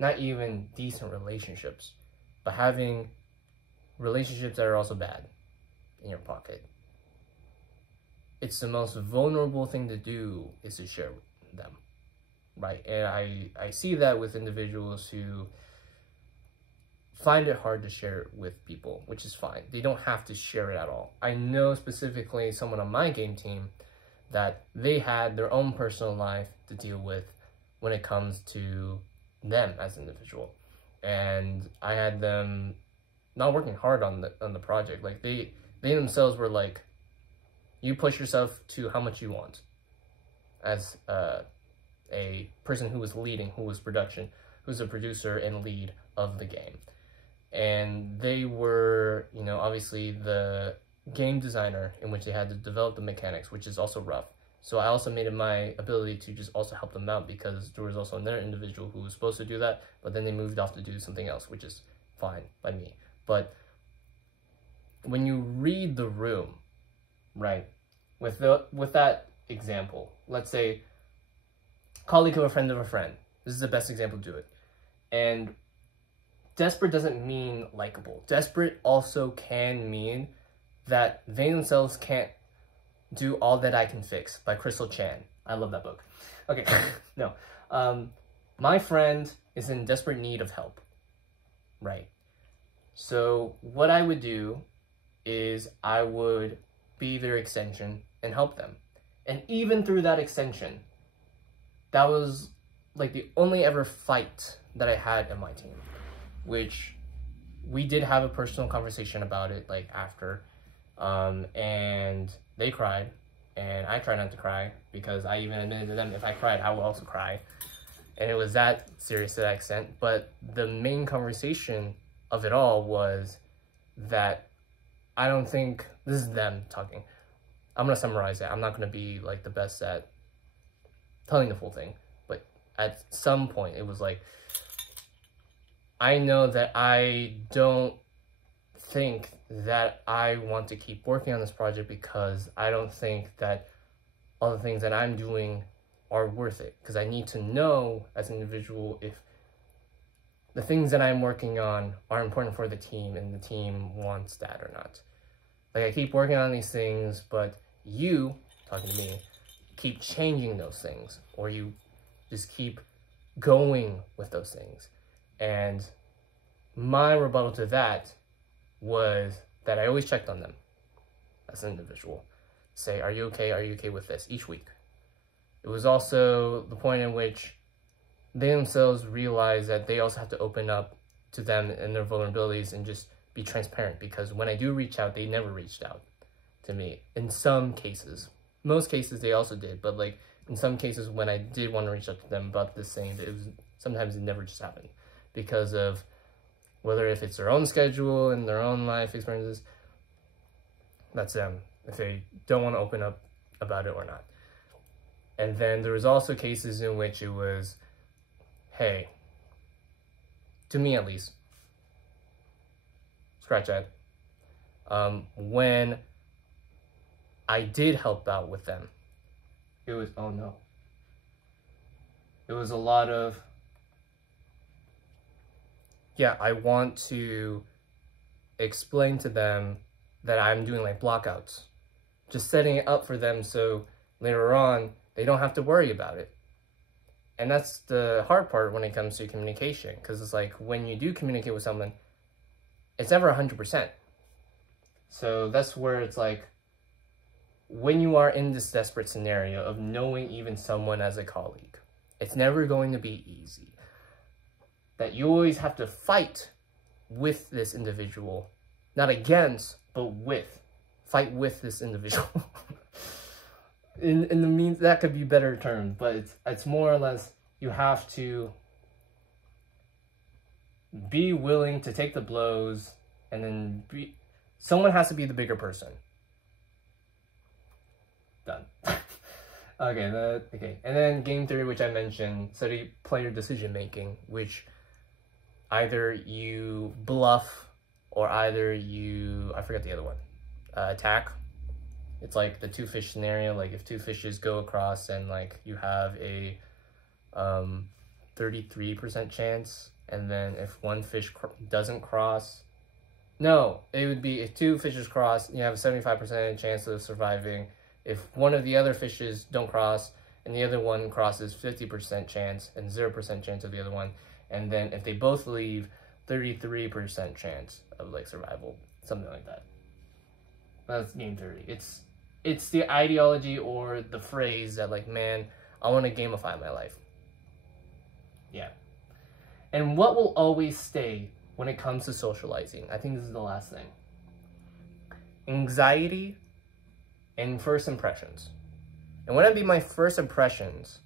not even decent relationships, but having relationships that are also bad in your pocket, it's the most vulnerable thing to do is to share with them, right? And I see that with individuals who find it hard to share it with people, which is fine. They don't have to share it at all. I know specifically someone on my game team that they had their own personal life to deal with when it comes to them as an individual. And I had them not working hard on the project. Like they themselves were like, you push yourself to how much you want as a person who was leading, who was production, who's a producer and lead of the game. And they were, you know, obviously the game designer in which they had to develop the mechanics, which is also rough. So I also made it my ability to just also help them out, because there was also another individual who was supposed to do that, but then they moved off to do something else, which is fine by me. But when you read the room, right, with that example, let's say colleague of a friend of a friend. This is the best example to do it. And desperate doesn't mean likable. Desperate also can mean that they themselves can't do all that I can fix, by Crystal Chan. I love that book. Okay, no. My friend is in desperate need of help, right? So what I would do is I would be their extension and help them. And even through that extension, that was like the only ever fight that I had in my team, which we did have a personal conversation about it, like after, and they cried, and I tried not to cry, because I even admitted to them, if I cried, I would also cry. And it was that serious to that extent. But the main conversation of it all was that I don't think, this is them talking, I'm going to summarize it. I'm not going to be like the best at telling the full thing, but at some point it was like, I know that I don't think that I want to keep working on this project, because I don't think that all the things that I'm doing are worth it, because I need to know as an individual if the things that I'm working on are important for the team and the team wants that or not. Like, I keep working on these things, but you, talking to me, keep changing those things, or you just keep going with those things. And my rebuttal to that was that I always checked on them as an individual. Say, are you okay? Are you okay with this? Each week. It was also the point in which they themselves realize that they also have to open up to them and their vulnerabilities and just be transparent, because when I do reach out, they never reached out to me in some cases. Most cases they also did, but like in some cases when I did want to reach out to them about this thing, it was sometimes it never just happened because of whether if it's their own schedule and their own life experiences. That's them, if they don't want to open up about it or not. And then there was also cases in which it was, hey, to me at least, scratch that, when I did help out with them, it was, oh no, it was a lot of, yeah, I want to explain to them that I'm doing like blockouts, just setting it up for them so later on they don't have to worry about it. And that's the hard part when it comes to communication, because it's like when you do communicate with someone, it's never 100%. So that's where it's like, when you are in this desperate scenario of knowing even someone as a colleague, it's never going to be easy. That you always have to fight with this individual, not against, but with. Fight with this individual. in the means, that could be better termed, but it's more or less, you have to be willing to take the blows, and then someone has to be the bigger person. Done. Okay, and then game theory, which I mentioned, study player decision making, which either you bluff or either you, I forget the other one, attack. It's like the two fish scenario. Like if two fishes go across and like you have a 33% chance, and then if one fish doesn't cross, no, it would be if two fishes cross, you have a 75% chance of surviving. If one of the other fishes don't cross and the other one crosses, 50% chance and 0% chance of the other one. And then if they both leave, 33% chance of like survival, something like that. That's game theory. It's the ideology or the phrase that like, man, I want to gamify my life. Yeah. And what will always stay when it comes to socializing? I think this is the last thing. Anxiety and first impressions. And when I mean my first impressions,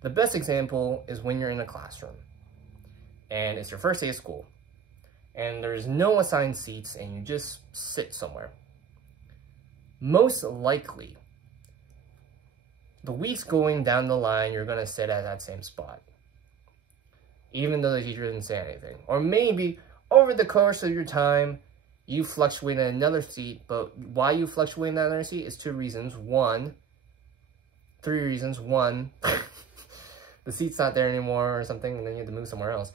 the best example is when you're in a classroom and it's your first day of school and there's no assigned seats and you just sit somewhere. Most likely, the weeks going down the line, you're gonna sit at that same spot, even though the teacher didn't say anything. Or maybe over the course of your time, you fluctuate in another seat, but why you fluctuate in that other seat is three reasons. One, the seat's not there anymore or something, and then you have to move somewhere else.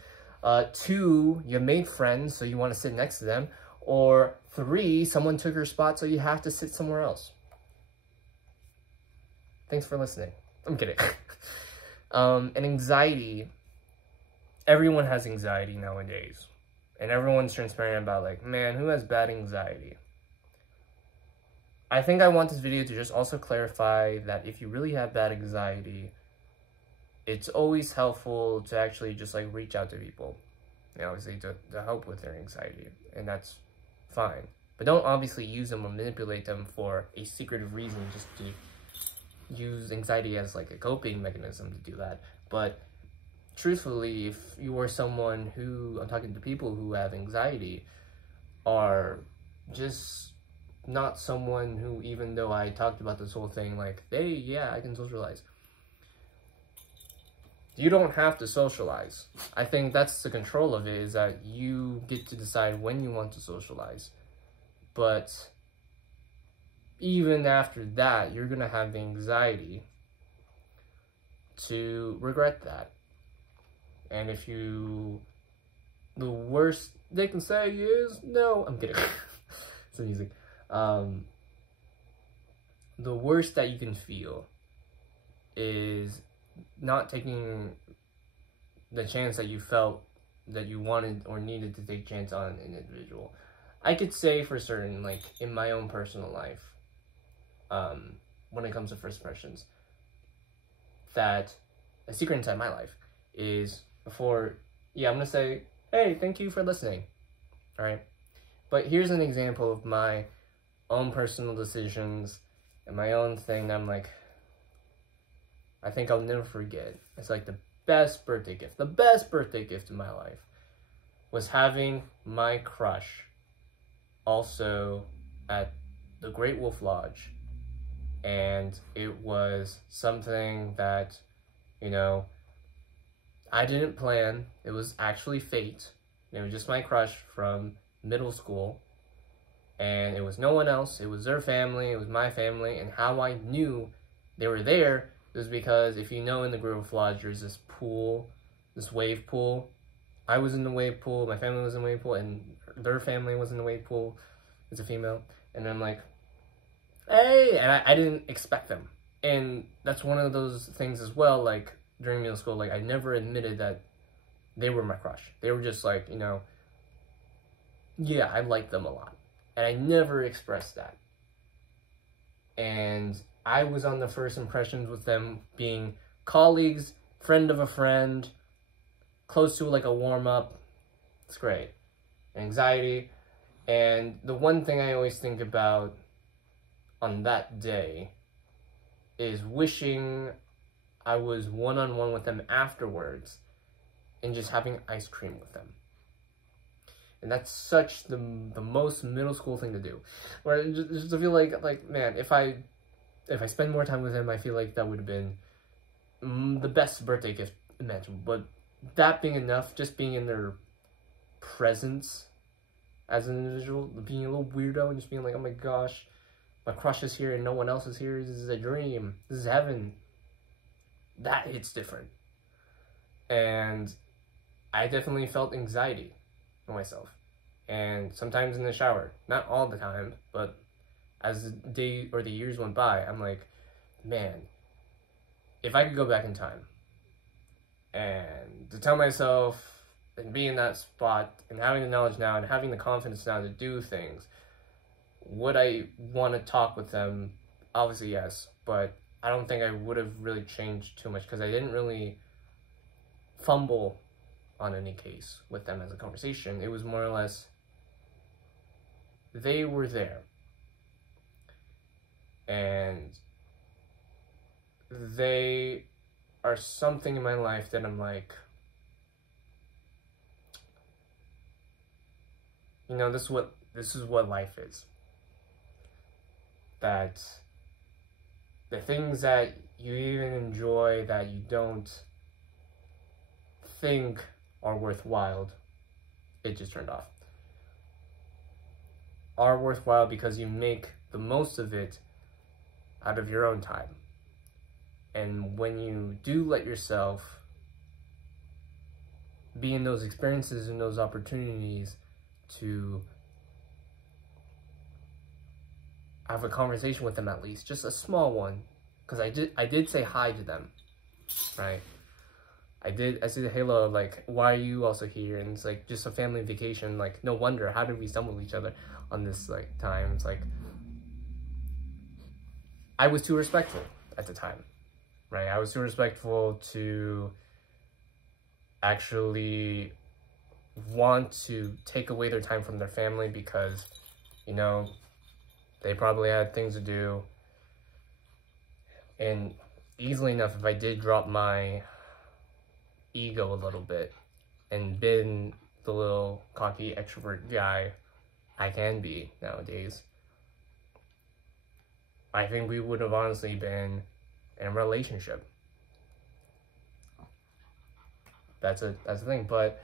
Two, you made friends, so you want to sit next to them. Or three, someone took your spot, so you have to sit somewhere else. Thanks for listening. I'm kidding. And anxiety, everyone has anxiety nowadays. And everyone's transparent about like, man, who has bad anxiety? I think I want this video to just also clarify that if you really have bad anxiety, it's always helpful to actually just like reach out to people, you know, obviously to help with their anxiety, and that's fine. But don't obviously use them or manipulate them for a secretive reason, just to use anxiety as like a coping mechanism to do that. But truthfully, if you are someone who, I'm talking to people who have anxiety, are just not someone who, even though I talked about this whole thing, like, hey, yeah, I can socialize. You don't have to socialize. I think that's the control of it, is that you get to decide when you want to socialize. But even after that, you're gonna have the anxiety to regret that. And if you, the worst they can say is no. I'm kidding. It's amusing. The worst that you can feel is not taking the chance that you felt that you wanted or needed to take chance on an individual. I could say for certain, like in my own personal life, when it comes to first impressions, that a secret inside my life is before, yeah, I'm gonna say, hey, thank you for listening, all right? But here's an example of my own personal decisions and my own thing that I'm like, I think I'll never forget. It's like the best birthday gift in my life was having my crush also at the Great Wolf Lodge. And it was something that, you know, I didn't plan. It was actually fate. It was just my crush from middle school. And it was no one else. It was their family. It was my family. And how I knew they were there was because, if you know, in the Great Wolf Lodge, there's this pool, this wave pool. I was in the wave pool. My family was in the wave pool. And their family was in the wave pool. It's a female. And I'm like, hey, and I didn't expect them. And that's one of those things as well, like, during middle school, like, I never admitted that they were my crush. They were just like, you know, yeah, I like them a lot. And I never expressed that. And I was on the first impressions with them being colleagues, friend of a friend, close to like a warm-up. It's great. Anxiety. And the one thing I always think about on that day is wishing I was one-on-one with them afterwards and just having ice cream with them. And that's such the most middle school thing to do. Where just to feel like man, if I spend more time with him, I feel like that would have been the best birthday gift imaginable. But that being enough, just being in their presence as an individual, being a little weirdo and just being like, oh my gosh, my crush is here and no one else is here. This is a dream. This is heaven. That hits different. And I definitely felt anxiety for myself. And sometimes in the shower, not all the time, but as the day or the years went by, I'm like, man, if I could go back in time and to tell myself and be in that spot and having the knowledge now and having the confidence now to do things, would I want to talk with them? Obviously, yes, but I don't think I would have really changed too much because I didn't really fumble on any case with them as a conversation. It was more or less, they were there. And they are something in my life that I'm like, you know, this is what life is. That the things that you even enjoy that you don't think are worthwhile, it just turned off, are worthwhile because you make the most of it out of your own time. And when you do let yourself be in those experiences and those opportunities to have a conversation with them, at least just a small one, because I did say hi to them, right? I said hello, like, why are you also here? And it's like just a family vacation. Like, no wonder, how did we stumble each other on this like time? It's like I was too respectful at the time, right? I was too respectful to actually want to take away their time from their family because, you know, they probably had things to do. And easily enough, if I did drop my ego a little bit and been the little cocky extrovert guy I can be nowadays, I think we would have honestly been in a relationship. That's the thing. But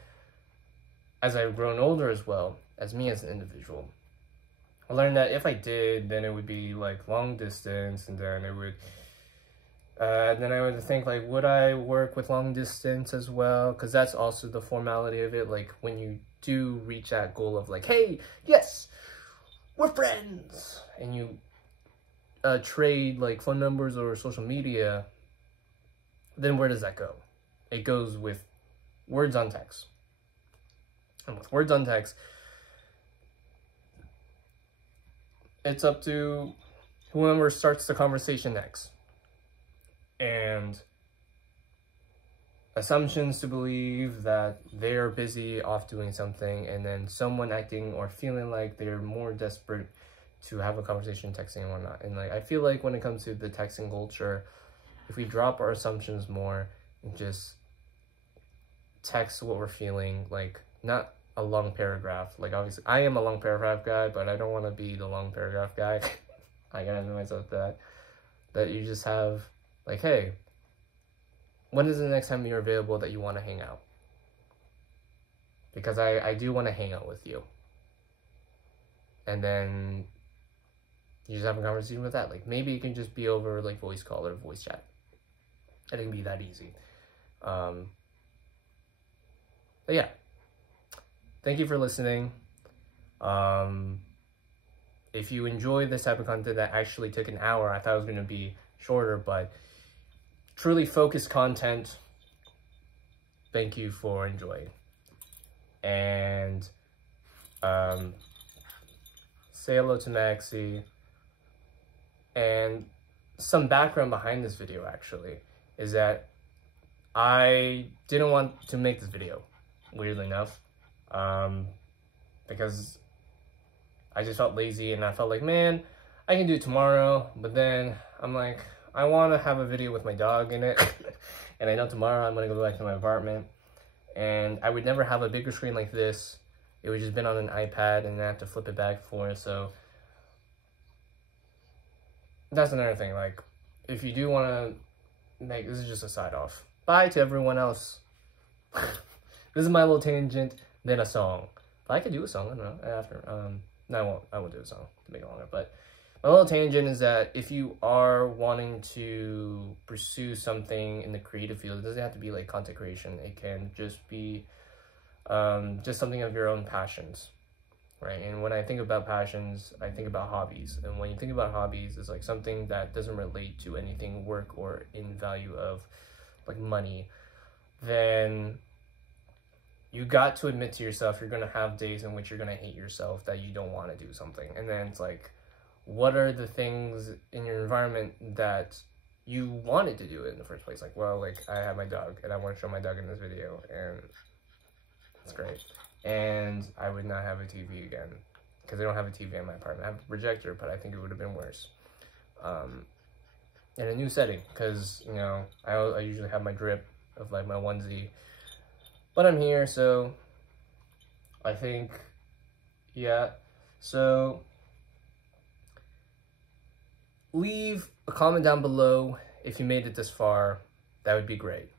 as I've grown older as well, as me as an individual, I learned that if I did, then it would be like long distance, and then it would then I would think, like, would I work with long distance as well? Because that's also the formality of it. Like, when you do reach that goal of like, hey, yes, we're friends, and you trade like phone numbers or social media, then where does that go? It goes with words on text. And with words on text, it's up to whoever starts the conversation next. And assumptions to believe that they're busy off doing something, and then someone acting or feeling like they're more desperate to have a conversation, texting and whatnot. And like, I feel like when it comes to the texting culture, if we drop our assumptions more and just text what we're feeling, like not a long paragraph. Like obviously I am a long paragraph guy, but I don't want to be the long paragraph guy. I gotta admit myself that you just have like, hey, when is the next time you're available that you want to hang out? Because I do want to hang out with you. And then you just have a conversation with that. Like maybe it can just be over like voice call or voice chat. It can be that easy. But yeah. Thank you for listening. If you enjoy this type of content that actually took an hour, I thought it was going to be shorter, but truly focused content, thank you for enjoying. And say hello to Maxie. And some background behind this video actually is that I didn't want to make this video, weirdly enough, because I just felt lazy and I felt like, man, I can do it tomorrow. But then I'm like, I want to have a video with my dog in it. And I know tomorrow I'm going to go back to my apartment. And I would never have a bigger screen like this. It would just been on an iPad and I have to flip it back for it. So that's another thing. Like, if you do want to make, this is just a side off. Bye to everyone else. This is my little tangent, then a song. But I could do a song, I don't know, after. No, I won't do a song to make it longer. But my little tangent is that if you are wanting to pursue something in the creative field, it doesn't have to be like content creation. It can just be just something of your own passions, right? And when I think about passions, I think about hobbies. And when you think about hobbies, it's like something that doesn't relate to anything work or in value of like money, then you got to admit to yourself you're going to have days in which you're going to hate yourself that you don't want to do something. And then it's like, what are the things in your environment that you wanted to do it in the first place? Like, well, like I have my dog and I want to show my dog in this video and it's great. And I would not have a TV again because I don't have a TV in my apartment. I have a projector, but I think it would have been worse. In a new setting, because, you know, I usually have my drip of like my onesie. But I'm here, so I think, yeah. So leave a comment down below if you made it this far. That would be great.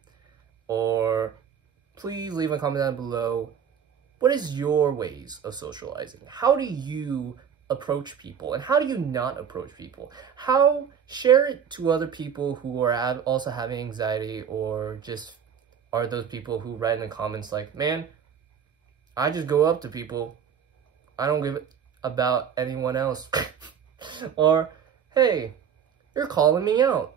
Or please leave a comment down below. What is your ways of socializing? How do you approach people? And how do you not approach people? How share it to other people who are also having anxiety, or just are those people who write in the comments like, man, I just go up to people. I don't give a about anyone else. Or, hey, you're calling me out.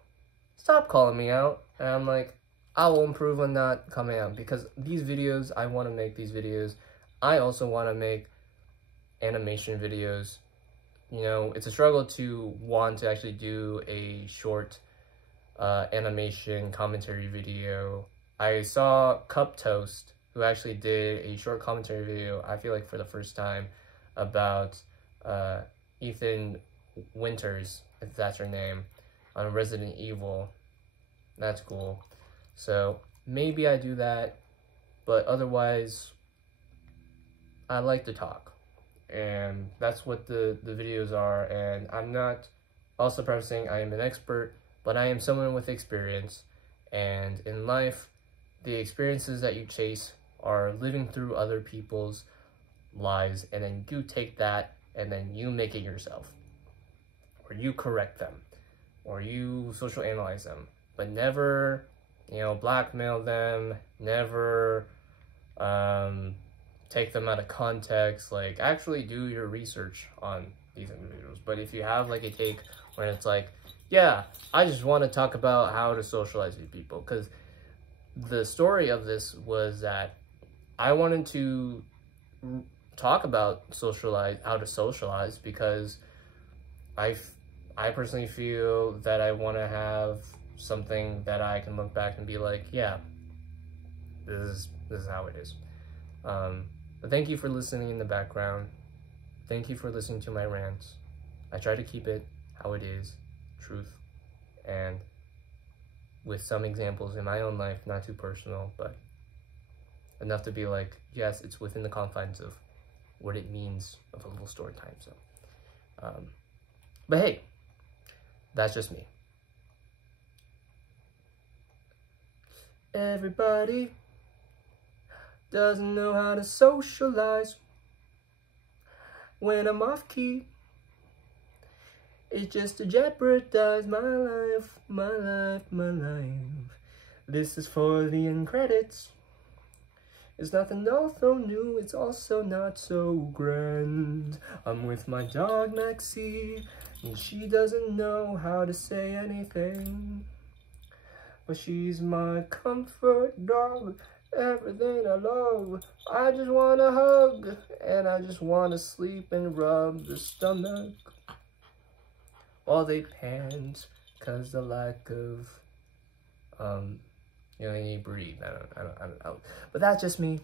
Stop calling me out. And I'm like, I will improve on not coming out, because these videos, I want to make these videos. I also want to make animation videos. You know, it's a struggle to want to actually do a short animation commentary video. I saw Cup Toast, who actually did a short commentary video, I feel like for the first time, about Ethan Winters, if that's her name, on Resident Evil. That's cool. So maybe I do that, but otherwise, I like to talk. And that's what the videos are. And I'm not also prefacing I am an expert, but I am someone with experience. And in life, the experiences that you chase are living through other people's lives, and then you take that and then you make it yourself, or you correct them, or you social analyze them, but never, you know, blackmail them, never take them out of context. Like, actually do your research on these individuals. But if you have like a take where it's like, yeah, I just want to talk about how to socialize with people, because the story of this was that I wanted to talk about how to socialize, because I personally feel that I want to have something that I can look back and be like, yeah, this is how it is. But thank you for listening in the background. Thank you for listening to my rants. I try to keep it how it is, truth, and with some examples in my own life, not too personal, but enough to be like, yes, it's within the confines of what it means of a little story time. So, but hey, that's just me. Everybody doesn't know how to socialize when I'm off key. It's just to jeopardize my life, my life, my life. This is for the end credits. It's nothing also new, it's also not so grand. I'm with my dog Maxie, and she doesn't know how to say anything. But she's my comfort dog, everything I love. I just want a hug, and I just want to sleep and rub the stomach while they pant, cause the lack of, they need to breathe. I don't know. But that's just me.